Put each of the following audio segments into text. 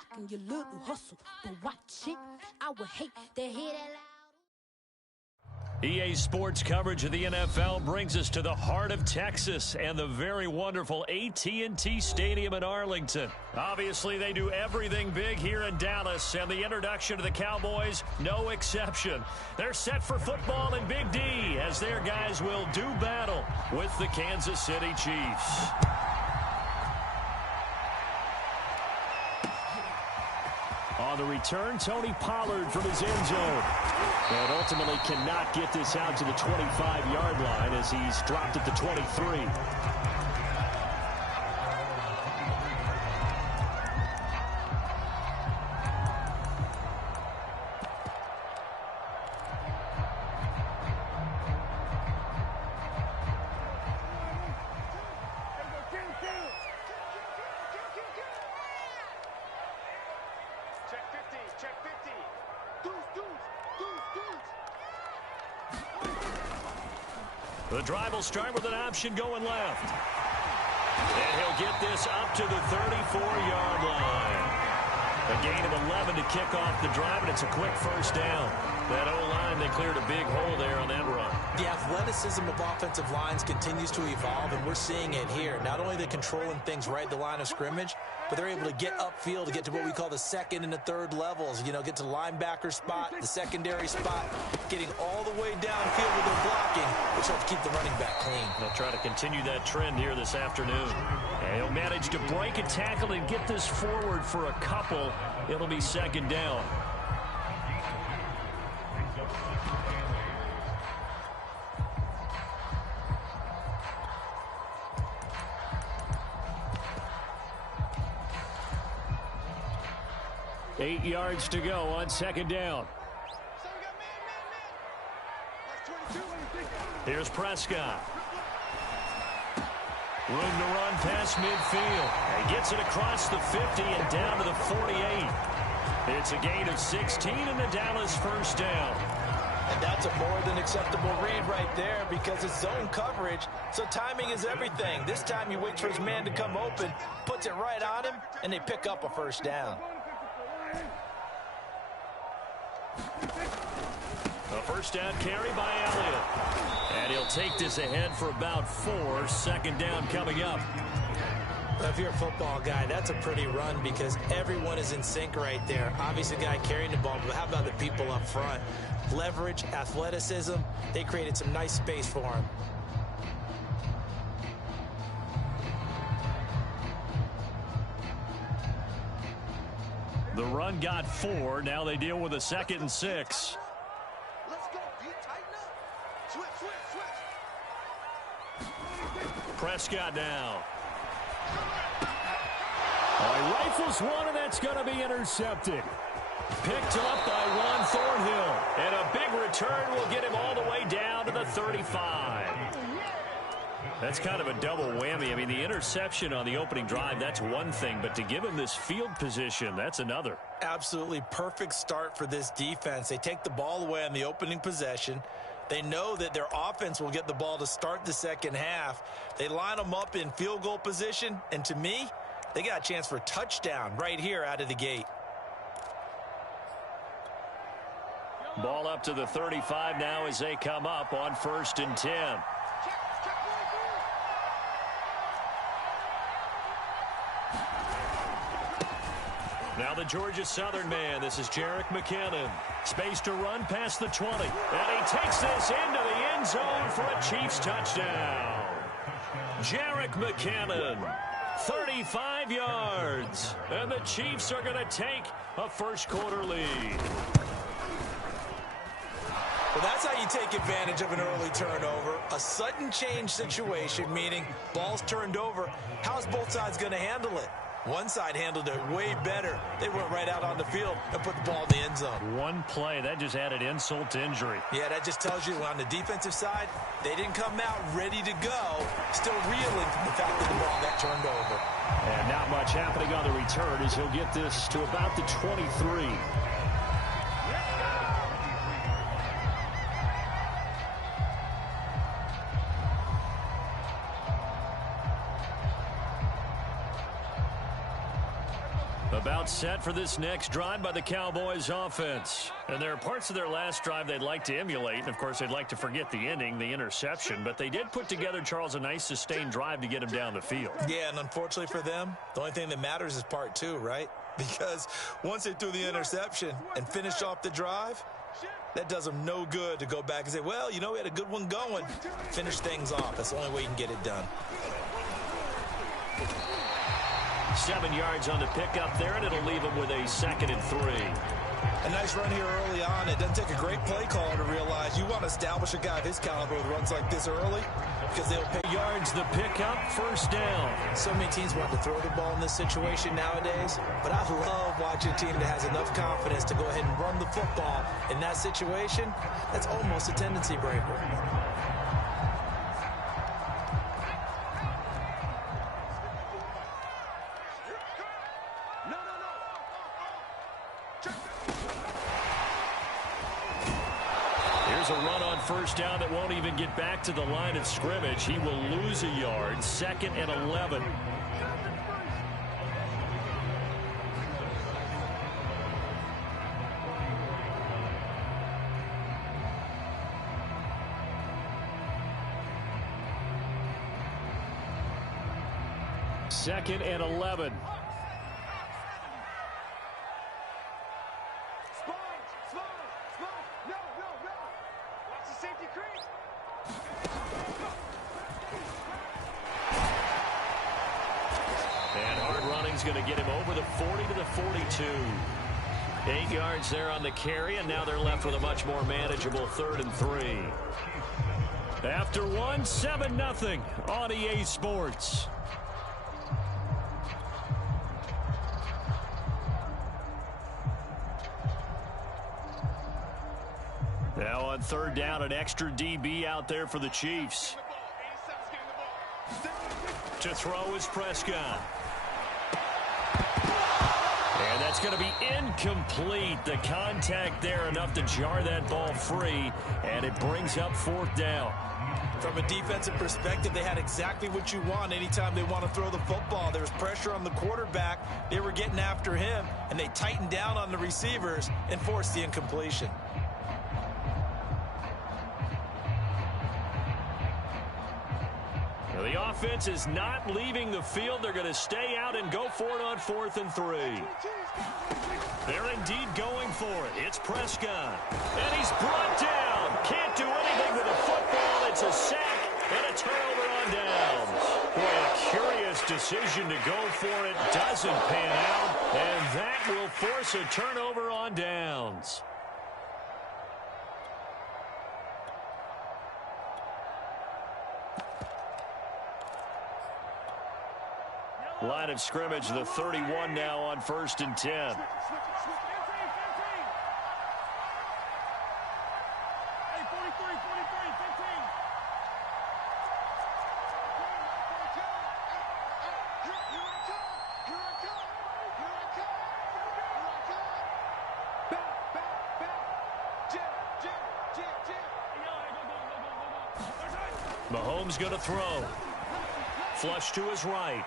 knocking your little hustle. But watch it, I would hate to hear that loud. EA Sports coverage of the NFL brings us to the heart of Texas and the very wonderful AT&T Stadium in Arlington. Obviously, they do everything big here in Dallas, and the introduction to the Cowboys, no exception. They're set for football in Big D as their guys will do battle with the Kansas City Chiefs. On the return, Tony Pollard from his end zone. And ultimately cannot get this out to the 25-yard line as he's dropped at the 23. The drive will start with an option going left. And he'll get this up to the 34-yard line. A gain of 11 to kick off the drive, and it's a quick first down. That O-line, they cleared a big hole there on that run. The athleticism of offensive lines continues to evolve, and we're seeing it here. Not only are they controlling things right at the line of scrimmage, but they're able to get upfield to get to what we call the second and the third levels. You know, get to the linebacker spot, the secondary spot, getting all the way downfield with their blocking, which helps keep the running back clean. They'll try to continue that trend here this afternoon. And he'll manage to break a tackle and get this forward for a couple. It'll be second down. Eight yards to go on second down. Here's Prescott. Room to run past midfield. He gets it across the 50 and down to the 48. It's a gain of 16 and the Dallas first down. And that's a more than acceptable read right there because it's zone coverage, so timing is everything. This time he waits for his man to come open, puts it right on him, and they pick up a first down. A first down carry by Elliott. And he'll take this ahead for about 4. Second down coming up. If you're a football guy, that's a pretty run because everyone is in sync right there. Obviously, the guy carrying the ball, but how about the people up front? Leverage, athleticism, they created some nice space for him. The run got 4. Now they deal with a 2nd and 6. Let's go. Tighten up. Switch. Prescott now. He rifles one, and that's going to be intercepted. Picked up by Juan Thornhill. And a big return will get him all the way down to the 35. That's kind of a double whammy. I mean, the interception on the opening drive, that's one thing. But to give him this field position, that's another. Absolutely perfect start for this defense. They take the ball away on the opening possession. They know that their offense will get the ball to start the second half. They line them up in field goal position. And to me, they got a chance for a touchdown right here out of the gate. Ball up to the 35 now as they come up on 1st and 10. Now the Georgia Southern man. This is Jerick McKinnon. Space to run past the 20. And he takes this into the end zone for a Chiefs touchdown. Jerick McKinnon, 35 yards. And the Chiefs are going to take a first-quarter lead. Well, that's how you take advantage of an early turnover. A sudden change situation, meaning ball's turned over. How's both sides going to handle it? One side handled it way better. They went right out on the field and put the ball in the end zone. One play, that just added insult to injury. Yeah, that just tells you on the defensive side, they didn't come out ready to go, still reeling from the fact that the ball got turned over. And not much happening on the return as he'll get this to about the 23. About set for this next drive by the Cowboys offense. And there are parts of their last drive they'd like to emulate. And, of course, they'd like to forget the ending, the interception. But they did put together, Charles, a nice sustained drive to get him down the field. Yeah, and unfortunately for them, the only thing that matters is part two, right? Because once they threw the interception and finished off the drive, that does them no good to go back and say, well, you know, we had a good one going. Finish things off. That's the only way you can get it done. 7 yards on the pickup there, and it'll leave them with a 2nd and 3. A nice run here early on. It doesn't take a great play caller to realize you want to establish a guy of his caliber with runs like this early because they'll pay yards the pickup, 1st down. So many teams want to throw the ball in this situation nowadays, but I love watching a team that has enough confidence to go ahead and run the football in that situation. That's almost a tendency breaker. Here's a run on 1st down that won't even get back to the line of scrimmage. He will lose a yard. 2nd and 11. Second and 11. Going to get him over the 40 to the 42. 8 yards there on the carry, and now they're left with a much more manageable 3rd and 3. After one, 7-0 on EA Sports. Now on 3rd down, an extra DB out there for the Chiefs. To throw is Prescott. And that's going to be incomplete. The contact there enough to jar that ball free, and it brings up 4th down. From a defensive perspective, they had exactly what you want anytime they want to throw the football. There was pressure on the quarterback. They were getting after him, and they tightened down on the receivers and forced the incompletion. The offense is not leaving the field. They're going to stay out and go for it on 4th and 3. They're indeed going for it. It's Prescott. And he's brought down. Can't do anything with the football. It's a sack and a turnover on downs. Boy, a curious decision to go for it. Doesn't pan out. And that will force a turnover on downs. Line of scrimmage, the 31 now on 1st and 10. Mahomes going to throw. Flush to his right.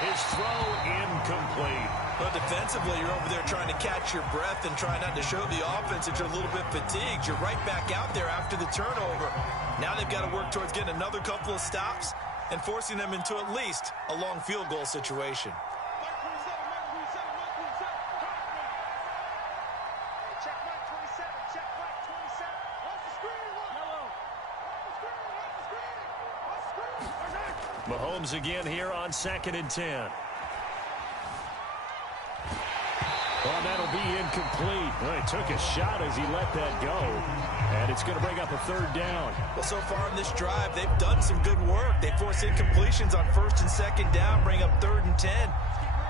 His throw incomplete. But defensively, you're over there trying to catch your breath and trying not to show the offense that you're a little bit fatigued. You're right back out there after the turnover. Now they've got to work towards getting another couple of stops and forcing them into at least a long field goal situation. Mahomes again here on 2nd and 10. Well, that'll be incomplete. Well, he took a shot as he let that go. And it's going to bring up a 3rd down. Well, so far in this drive, they've done some good work. They force incompletions on 1st and 2nd down, bring up 3rd and 10.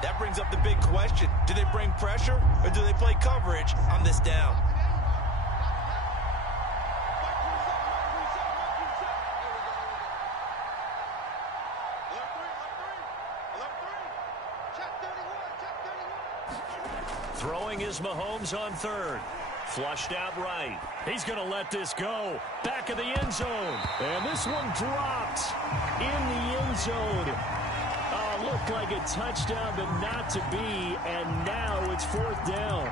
That brings up the big question. Do they bring pressure or do they play coverage on this down? Throwing is Mahomes on 3rd. Flushed out right. He's going to let this go. Back of the end zone. And this one dropped in the end zone. Looked like a touchdown, but not to be, and now it's 4th down.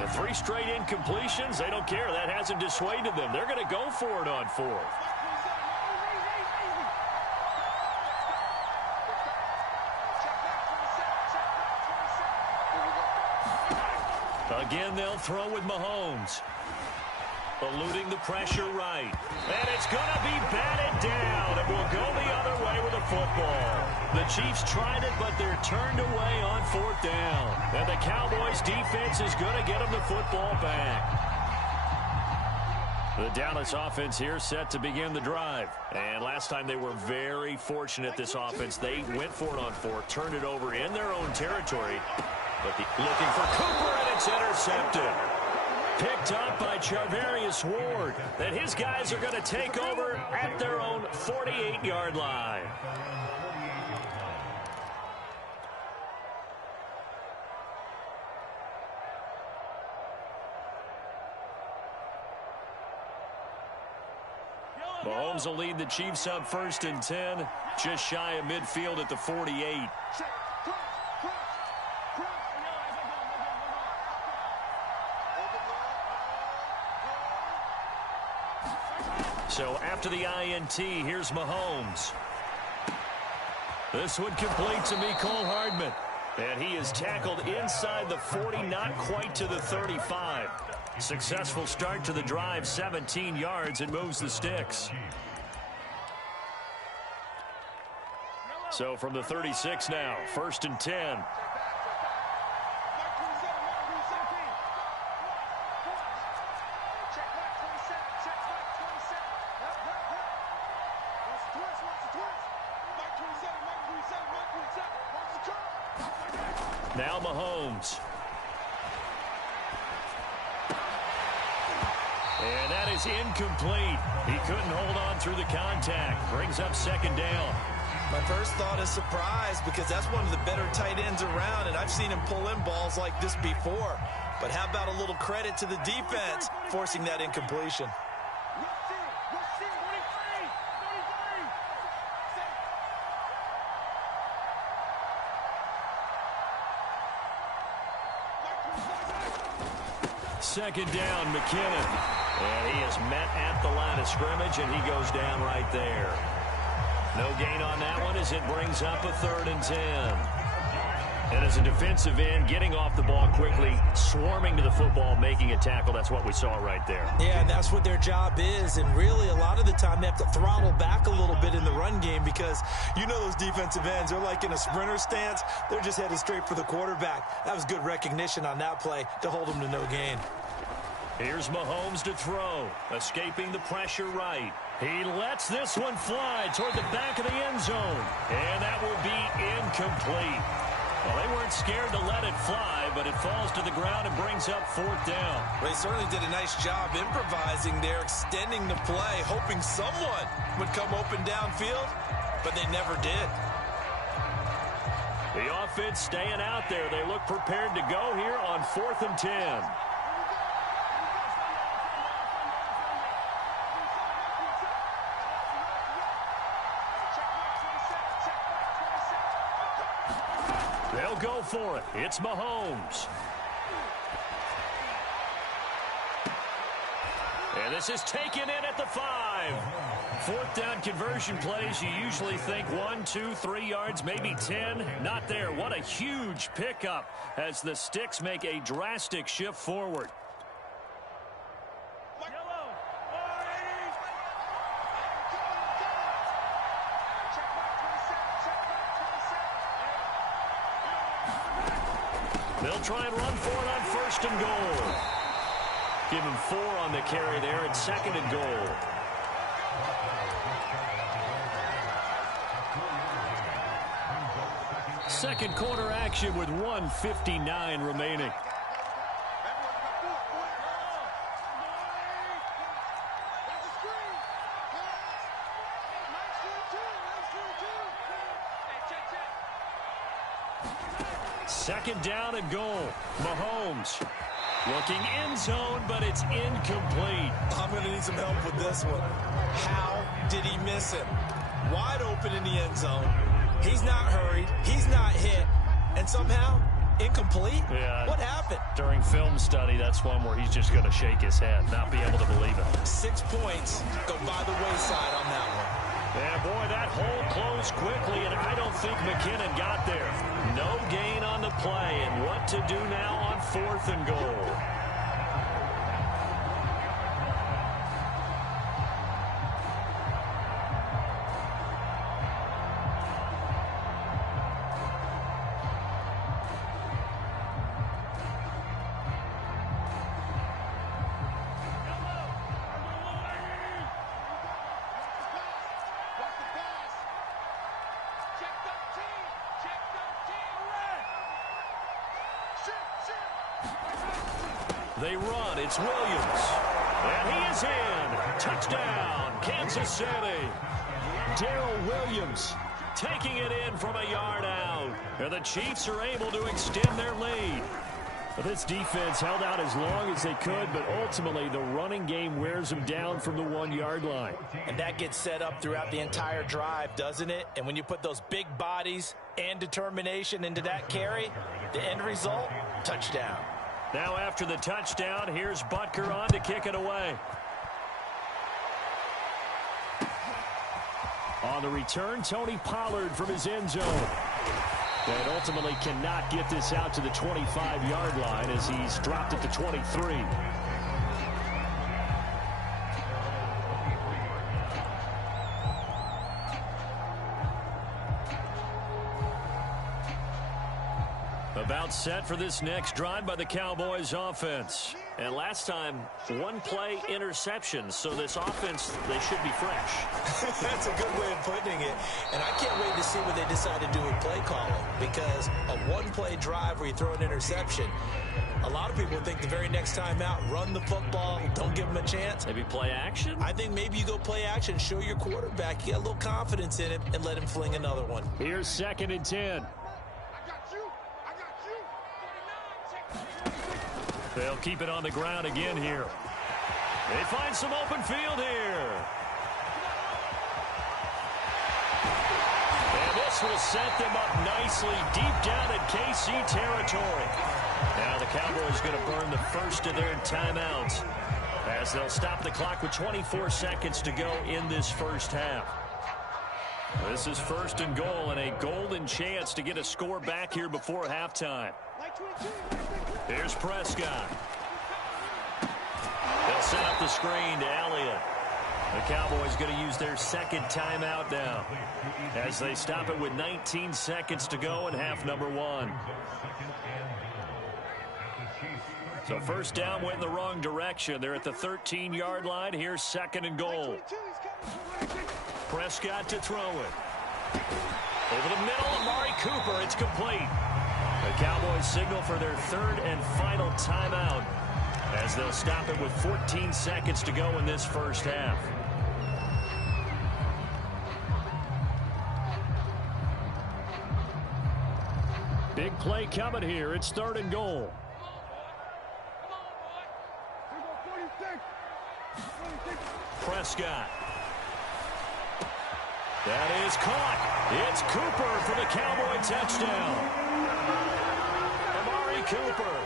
The 3 straight incompletions, they don't care. That hasn't dissuaded them. They're going to go for it on 4th. Again, they'll throw with Mahomes. Eluding the pressure right. And it's going to be batted down. And will go the other way with the football. The Chiefs tried it, but they're turned away on 4th down. And the Cowboys defense is going to get them the football back. The Dallas offense here set to begin the drive. And last time they were very fortunate, this offense. They went for it on 4th, turned it over in their own territory. But looking for Cooper, and it's intercepted. Picked up by Charvarius Ward. And his guys are going to take over at their own 48-yard line. Mahomes will lead the Chiefs up 1st and 10. Just shy of midfield at the 48. So after the INT, here's Mahomes. This one complete to Mecole Hardman. And he is tackled inside the 40, not quite to the 35. Successful start to the drive, 17 yards, and moves the sticks. So from the 36 now, 1st and 10. Now Mahomes. And that is incomplete. He couldn't hold on through the contact. Brings up 2nd down. My first thought is surprise, because that's one of the better tight ends around, and I've seen him pull in balls like this before. But how about a little credit to the defense forcing that incompletion? Second down, McKinnon. And he is met at the line of scrimmage, and he goes down right there. No gain on that one as it brings up a 3rd and 10. And as a defensive end, getting off the ball quickly, swarming to the football, making a tackle. That's what we saw right there. Yeah, and that's what their job is. And really, a lot of the time, they have to throttle back a little bit in the run game, because you know those defensive ends, they're like in a sprinter stance. They're just headed straight for the quarterback. That was good recognition on that play to hold them to no gain. Here's Mahomes to throw, escaping the pressure right. He lets this one fly toward the back of the end zone, and that will be incomplete. Well, they weren't scared to let it fly, but it falls to the ground and brings up 4th down. They certainly did a nice job improvising there, extending the play, hoping someone would come open downfield, but they never did. The offense staying out there. They look prepared to go here on 4th and 10. They'll go for it. It's Mahomes. And this is taken in at the 5. 4th down conversion plays, you usually think 1, 2, 3 yards, maybe 10. Not there. What a huge pickup as the sticks make a drastic shift forward. They'll try and run for it on 1st and goal. Give him 4 on the carry there at 2nd and goal. Second quarter action with 1:59 remaining. Second down and goal. Mahomes Looking end zone, but it's incomplete. I'm going to need some help with this one. How did he miss it? Wide open in the end zone. He's not hurried. He's not hit. And somehow, incomplete? Yeah. What happened? During film study, that's one where he's just going to shake his head, not be able to believe it. 6 points go by the wayside on that one. Yeah, boy, that hole closed quickly, and I don't think McKinnon got there. No gain on the play, and what to do now on 4th and goal. They run. It's Williams. And he is in. Touchdown, Kansas City. Darrell Williams taking it in from a yard out. And the Chiefs are able to extend their lead. But this defense held out as long as they could, but ultimately the running game wears them down from the 1-yard line. And that gets set up throughout the entire drive, doesn't it? And when you put those big bodies and determination into that carry, the end result, touchdown. Now after the touchdown, here's Butker on to kick it away. On the return, Tony Pollard from his end zone. And ultimately cannot get this out to the 25-yard line as he's dropped it to 23. About set for this next drive by the Cowboys offense. And last time, 1-play interception. So this offense, they should be fresh. That's a good way of putting it. And I can't wait to see what they decide to do with play calling. Because a 1-play drive where you throw an interception, a lot of people think the very next time out, run the football, don't give them a chance. Maybe play action? I think maybe you go play action, show your quarterback you got a little confidence in him, and let him fling another one. Here's 2nd and 10. They'll keep it on the ground again here. They find some open field here. And this will set them up nicely deep down in KC territory. Now the Cowboys going to burn the first of their timeouts as they'll stop the clock with 24 seconds to go in this first half. This is 1st and goal and a golden chance to get a score back here before halftime. Here's Prescott. They'll set up the screen to Elliott. The Cowboys going to use their 2nd timeout now as they stop it with 19 seconds to go in half number 1. So first down went in the wrong direction. They're at the 13-yard line. Here's 2nd and goal. Prescott to throw it. Over the middle, Amari Cooper. It's complete. The Cowboys signal for their 3rd and final timeout as they'll stop it with 14 seconds to go in this first half. Big play coming here. It's 3rd and goal. Prescott. That is caught. It's Cooper for the Cowboy touchdown. Amari Cooper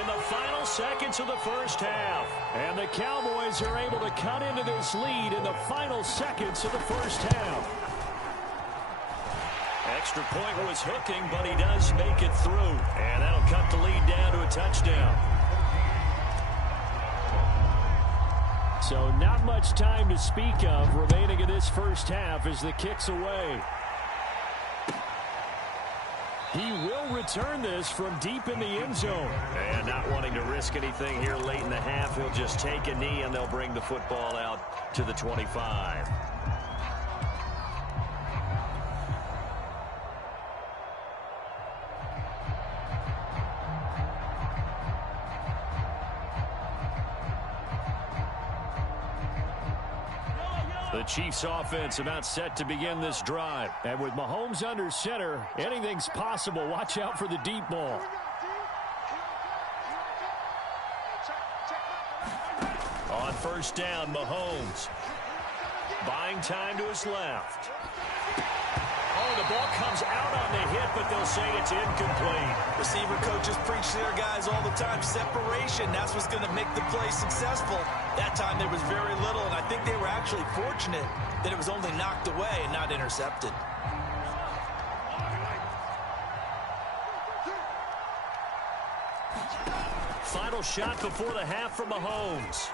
in the final seconds of the first half. And the Cowboys are able to cut into this lead in the final seconds of the first half. Extra point was hooking, but he does make it through. And that'll cut the lead down to a touchdown. So not much time to speak of remaining in this first half as the kick's away. He will return this from deep in the end zone. And not wanting to risk anything here late in the half, he'll just take a knee and they'll bring the football out to the 25. The Chiefs offense about set to begin this drive. And with Mahomes under center, anything's possible. Watch out for the deep ball. first down. Mahomes buying time to his left. Oh, the ball comes out on the hit, but they'll say it's incomplete. Receiver coaches preach to their guys all the time. Separation, that's what's going to make the play successful. That time there was very little, and I think they were actually fortunate that it was only knocked away and not intercepted. Final shot before the half from Mahomes.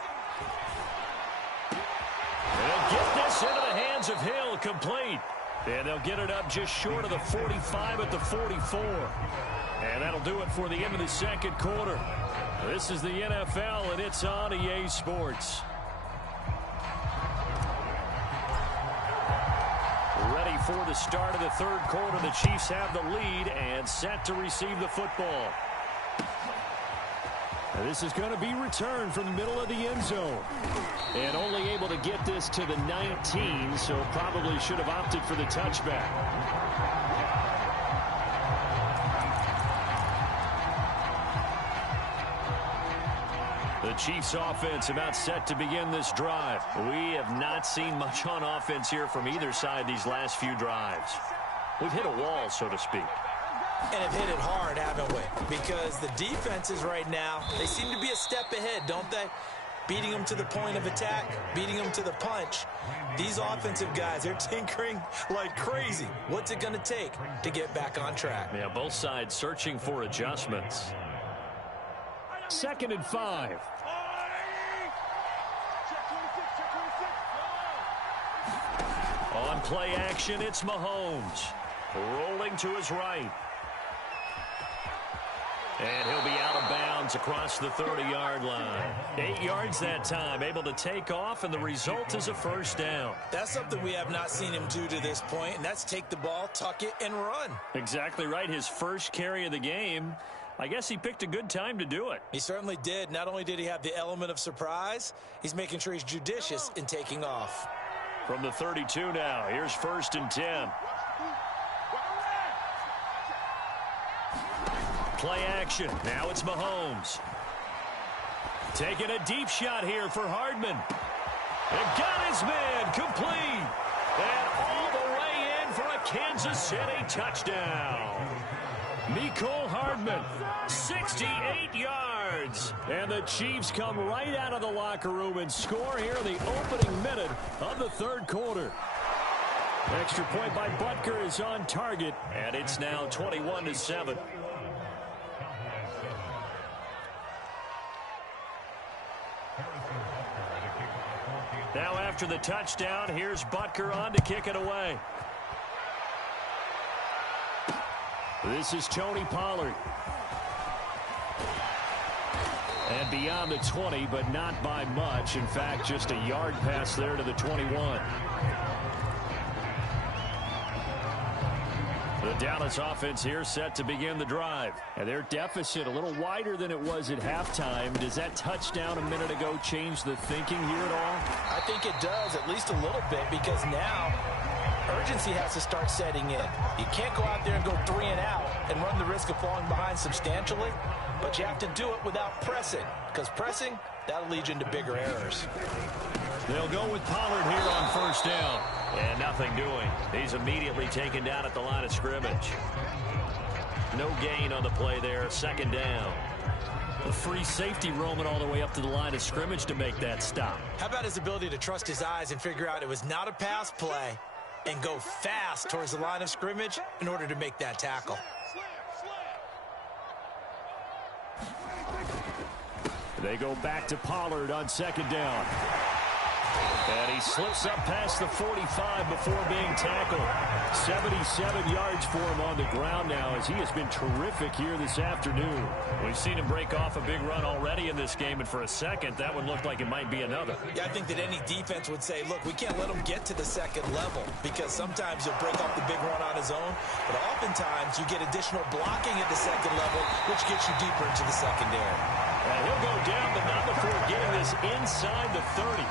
They'll get this into the hands of Hill, complete. And they'll get it up just short of the 45 at the 44. And that'll do it for the end of the second quarter. This is the NFL, and it's on EA Sports. Ready for the start of the third quarter. The Chiefs have the lead and set to receive the football. And this is going to be returned from the middle of the end zone. And only able to get this to the 19, so probably should have opted for the touchback. The Chiefs offense about set to begin this drive. We have not seen much on offense here from either side these last few drives. We've hit a wall, so to speak. And have hit it hard, haven't we? Because the defenses right now, they seem to be a step ahead, don't they? Beating them to the point of attack, beating them to the punch. These offensive guys, they're tinkering like crazy. What's it going to take to get back on track? Yeah, both sides searching for adjustments. 2nd and 5. On play action, it's Mahomes. Rolling to his right. And he'll be out of bounds across the 30-yard line. 8 yards that time, able to take off, and the result is a first down. That's something we have not seen him do to this point, and that's take the ball, tuck it, and run. Exactly right. His first carry of the game. I guess he picked a good time to do it. He certainly did. Not only did he have the element of surprise, he's making sure he's judicious in taking off. From the 32 now, here's 1st and 10. Play action. Now it's Mahomes. Taking a deep shot here for Hardman. And got his man complete. And all the way in for a Kansas City touchdown. Mecole Hardman, 68 yards. And the Chiefs come right out of the locker room and score here in the opening minute of the third quarter. Extra point by Butker is on target, and it's now 21-7. Now after the touchdown, here's Butker on to kick it away. This is Tony Pollard. And beyond the 20, but not by much. In fact, just a yard pass there to the 21. The Dallas offense here set to begin the drive. And their deficit a little wider than it was at halftime. Does that touchdown a minute ago change the thinking here at all? I think it does, at least a little bit, because now urgency has to start setting in. You can't go out there and go 3 and out and run the risk of falling behind substantially, but you have to do it without pressing, because pressing, that'll lead you into bigger errors. They'll go with Pollard here on first down. And nothing doing. He's immediately taken down at the line of scrimmage. No gain on the play there. 2nd down. A free safety roaming all the way up to the line of scrimmage to make that stop. How about his ability to trust his eyes and figure out it was not a pass play and go fast towards the line of scrimmage in order to make that tackle? They go back to Pollard on 2nd down. And he slips up past the 45 before being tackled. 77 yards for him on the ground now, as he has been terrific here this afternoon. We've seen him break off a big run already in this game, and for a second, that one looked like it might be another. Yeah, I think that any defense would say, look, we can't let him get to the 2nd level, because sometimes he'll break off the big run on his own, but oftentimes you get additional blocking at the 2nd level, which gets you deeper into the secondary. And he'll go down, but not before getting this inside the 30.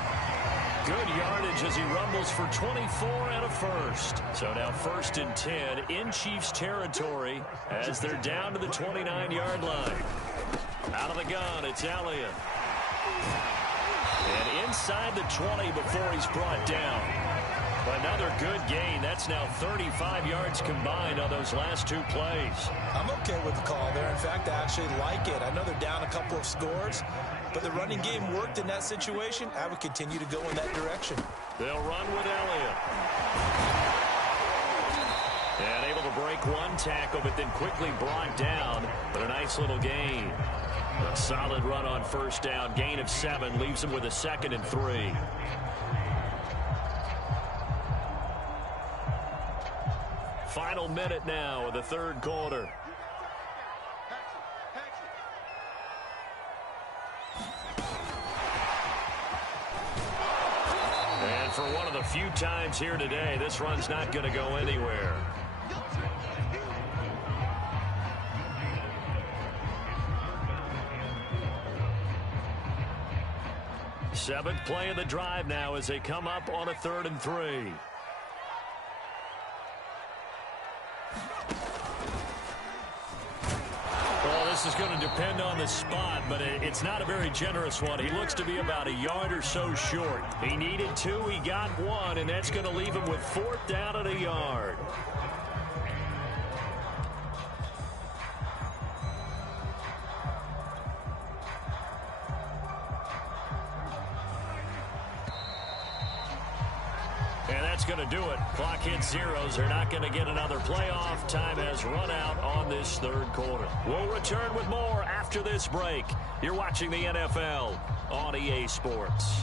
Good yardage as he rumbles for 24 and a first. So now 1st and 10 in Chiefs territory as they're down to the 29-yard line. Out of the gun, it's Elliott. And inside the 20 before he's brought down. Another good gain. That's now 35 yards combined on those last two plays. I'm okay with the call there. In fact, I actually like it. I know they're down a couple of scores, but the running game worked in that situation. I would continue to go in that direction. They'll run with Elliott. And able to break one tackle, but then quickly brought down. But a nice little gain. A solid run on first down. Gain of 7 leaves him with a 2nd and 3. Final minute now of the third quarter. And for one of the few times here today, this run's not going to go anywhere. Seventh play of the drive now as they come up on a 3rd and 3. Well, this is going to depend on the spot, but it's not a very generous one. He looks to be about a yard or so short. He needed 2, he got 1, and that's going to leave him with 4th down and a yard. And that's going to do it. Clock hits zeros. They're not going to get another playoff. Time has run out on this third quarter. We'll return with more after this break. You're watching the NFL on EA Sports.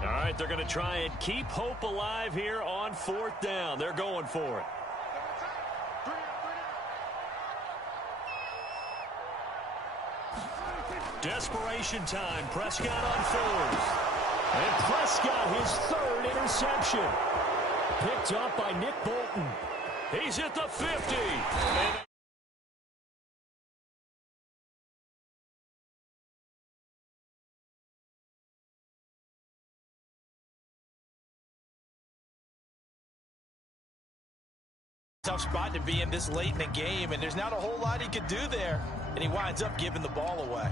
All right, they're going to try and keep hope alive here on 4th down. They're going for it. Desperation time. Prescott on 4th. And Prescott, his 3rd interception. Picked up by Nick Bolton. He's at the 50. And tough spot to be in this late in the game, and there's not a whole lot he could do there, and he winds up giving the ball away.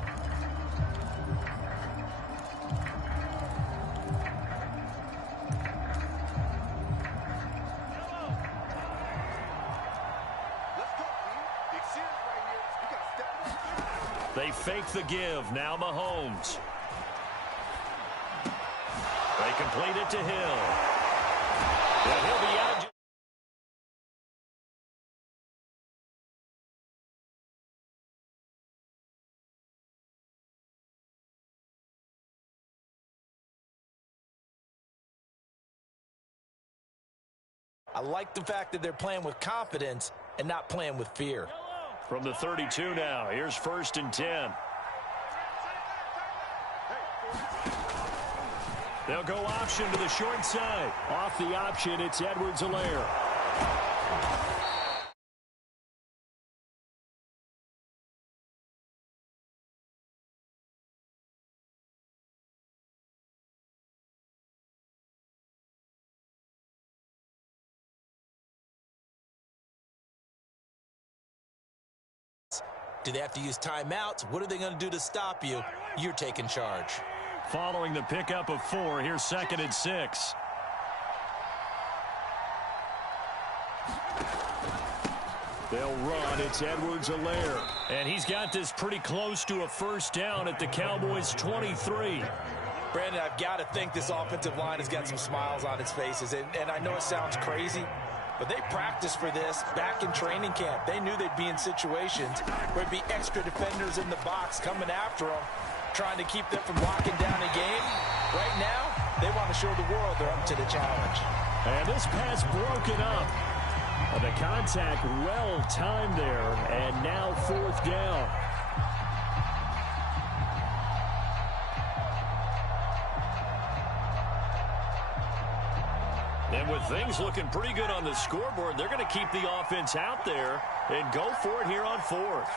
they fake the give. Now Mahomes. They complete it to Hill. Well, he'll be out. I like the fact that they're playing with confidence and not playing with fear. From the 32 now, here's 1st and 10. They'll go option to the short side. Off the option, it's Edwards-Helaire. Do they have to use timeouts? What are they going to do to stop you? You're taking charge. Following the pickup of 4, here's 2nd and 6. They'll run. It's Edwards-Helaire. And he's got this pretty close to a 1st down at the Cowboys' 23. Brandon, I've got to think this offensive line has got some smiles on its faces. And I know it sounds crazy, but they practiced for this back in training camp. They knew they'd be in situations where there'd be extra defenders in the box coming after them, trying to keep them from locking down a game. Right now, they want to show the world they're up to the challenge. And this pass broken up. The contact well timed there, and now 4th down. And with things looking pretty good on the scoreboard, they're going to keep the offense out there and go for it here on 4th.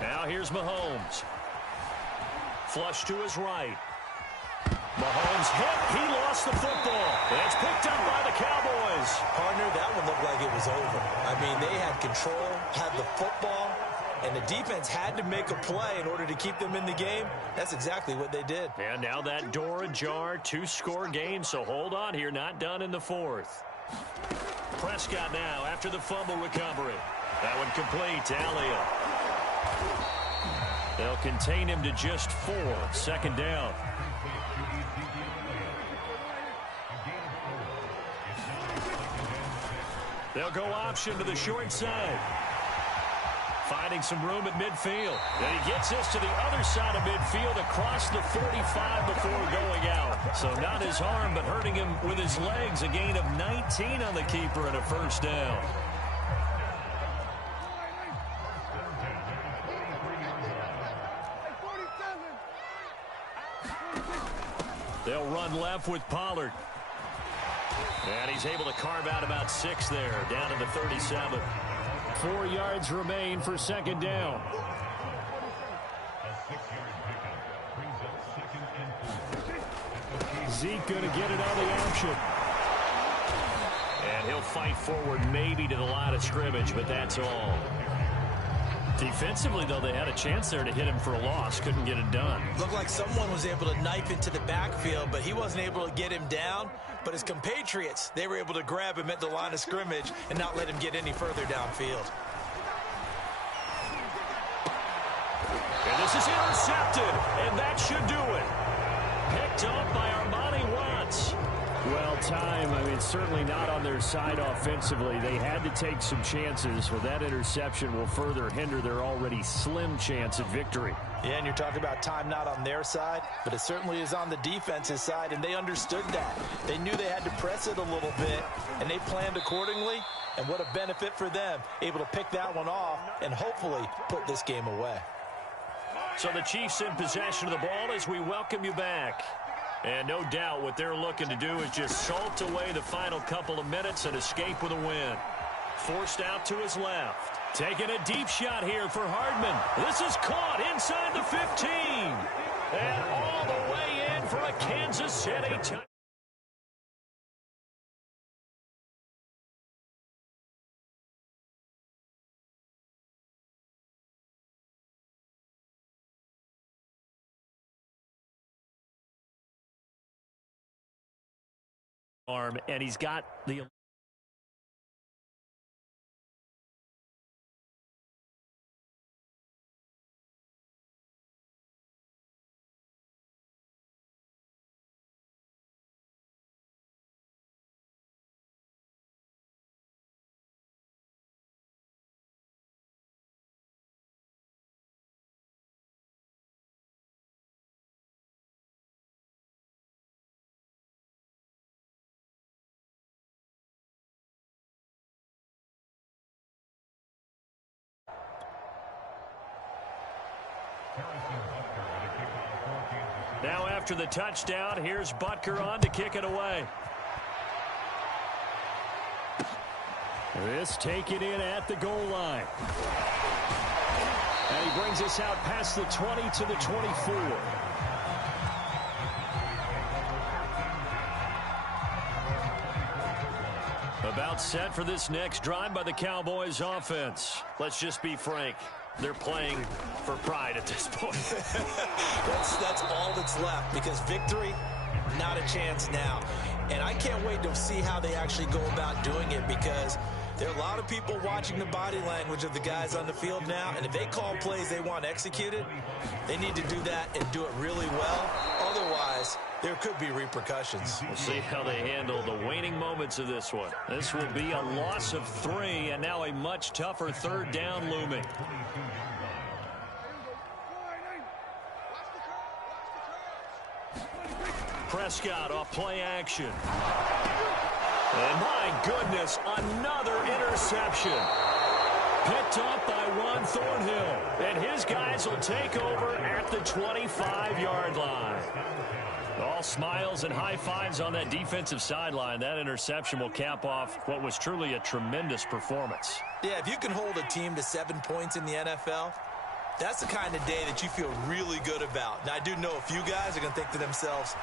Now here's Mahomes. flush to his right. Mahomes hit. He lost the football. And it's picked up by the Cowboys. Partner, that one looked like it was over. I mean, they had control, had the football, and the defense had to make a play in order to keep them in the game. That's exactly what they did. And now that door ajar, 2-score game, so hold on here, not done in the fourth. Prescott now after the fumble recovery. That one complete to Elliott. They'll contain him to just 4. Second down. They'll go option to the short side. Finding some room at midfield. And he gets this to the other side of midfield across the 45 before going out. So not his arm, but hurting him with his legs. A gain of 19 on the keeper and a first down. They'll run left with Pollard. And he's able to carve out about 6 there, down to the 37. 4 yards remain for second down. Zeke going to get it on the option. And he'll fight forward maybe to the line of scrimmage, but that's all. Defensively, though, they had a chance there to hit him for a loss. Couldn't get it done. Looked like someone was able to knife into the backfield, but he wasn't able to get him down. But his compatriots, they were able to grab him at the line of scrimmage and not let him get any further downfield. And this is intercepted, and that should do it. Picked up by Armani Watts. Well, time, I mean, certainly not on their side offensively. They had to take some chances, but that interception will further hinder their already slim chance at victory. Yeah, and you're talking about time not on their side, but it certainly is on the defense's side, and they understood that. They knew they had to press it a little bit, and they planned accordingly, and what a benefit for them, able to pick that one off and hopefully put this game away. So the Chiefs in possession of the ball as we welcome you back. And no doubt what they're looking to do is just salt away the final couple of minutes and escape with a win. Forced out to his left. Taking a deep shot here for Hardman. This is caught inside the 15. And all the way in for a Kansas City touchdown. Arm, and he's got the now after the touchdown, here's Butker on to kick it away. This taken in at the goal line. And he brings us out past the 20 to the 24. About set for this next drive by the Cowboys offense. Let's just be frank. They're playing for pride at this point. That's all that's left, because victory, not a chance now. And I can't wait to see how they actually go about doing it, because there are a lot of people watching the body language of the guys on the field now, and if they call plays they want executed, they need to do that and do it really well. Otherwise, there could be repercussions. We'll see how they handle the waning moments of this one. This will be a loss of 3, and now a much tougher third down looming. Prescott off play action. And my goodness, another interception. Picked up by Ron Thornhill. And his guys will take over at the 25-yard line. All smiles and high fives on that defensive sideline. That interception will cap off what was truly a tremendous performance. Yeah, if you can hold a team to 7 points in the NFL, That's the kind of day that you feel really good about. Now, I do know a few guys are going to think to themselves,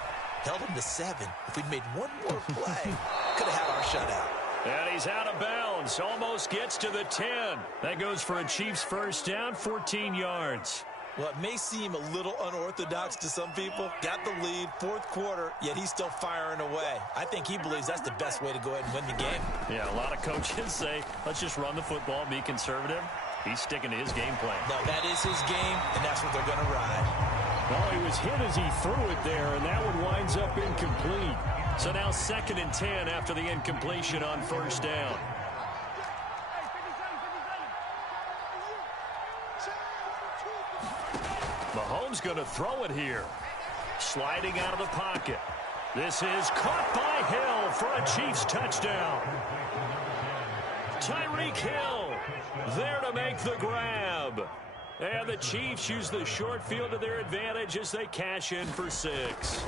held him to 7. If we'd made one more play, could have had our shutout. And he's out of bounds. Almost gets to the 10. That goes for a Chiefs first down, 14 yards. Well, it may seem a little unorthodox to some people. Got the lead, fourth quarter, yet he's still firing away. I think he believes that's the best way to go ahead and win the game. Yeah, a lot of coaches say, let's just run the football, be conservative. He's sticking to his game plan. No, that is his game, and that's what they're going to ride. Well, he was hit as he threw it there, and that one winds up incomplete. So now 2nd and 10 after the incompletion on first down. Mahomes going to throw it here. Sliding out of the pocket. This is caught by Hill for a Chiefs touchdown. Tyreek Hill there to make the grab. And the Chiefs use the short field to their advantage as they cash in for 6.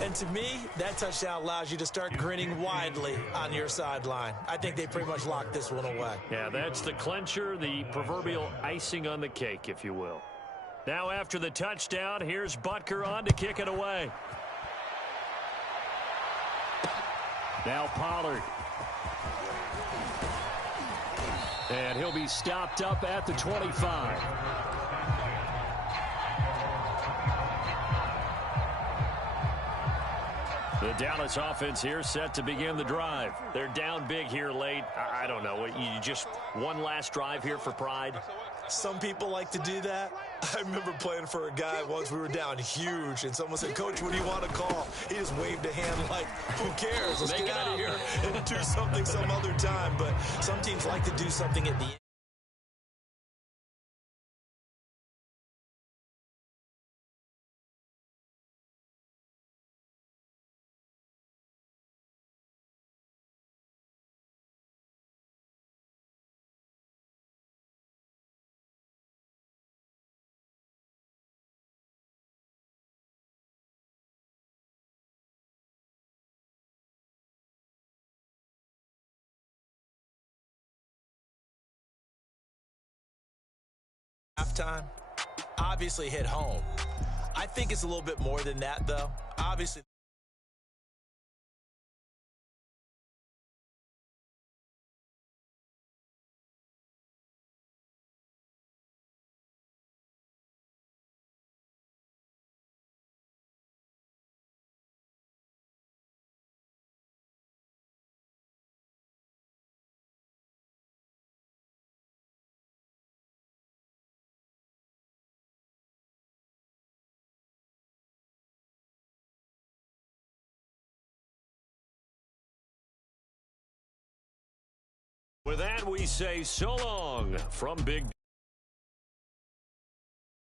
And to me, that touchdown allows you to start grinning widely on your sideline. I think they pretty much locked this one away. Yeah, that's the clincher, the proverbial icing on the cake, if you will. Now after the touchdown, here's Butker on to kick it away. Now Pollard. And he'll be stopped up at the 25. The Dallas offense here set to begin the drive. They're down big here late. I don't know. You just one last drive here for pride? Some people like to do that. I remember playing for a guy once. We were down huge, and someone said, Coach, what do you want to call? He just waved a hand like, who cares? Let's get out of here and do something some other time. But some teams like to do something at the end. Halftime obviously hit home. I think it's a little bit more than that, though. Obviously. With that, we say so long from Big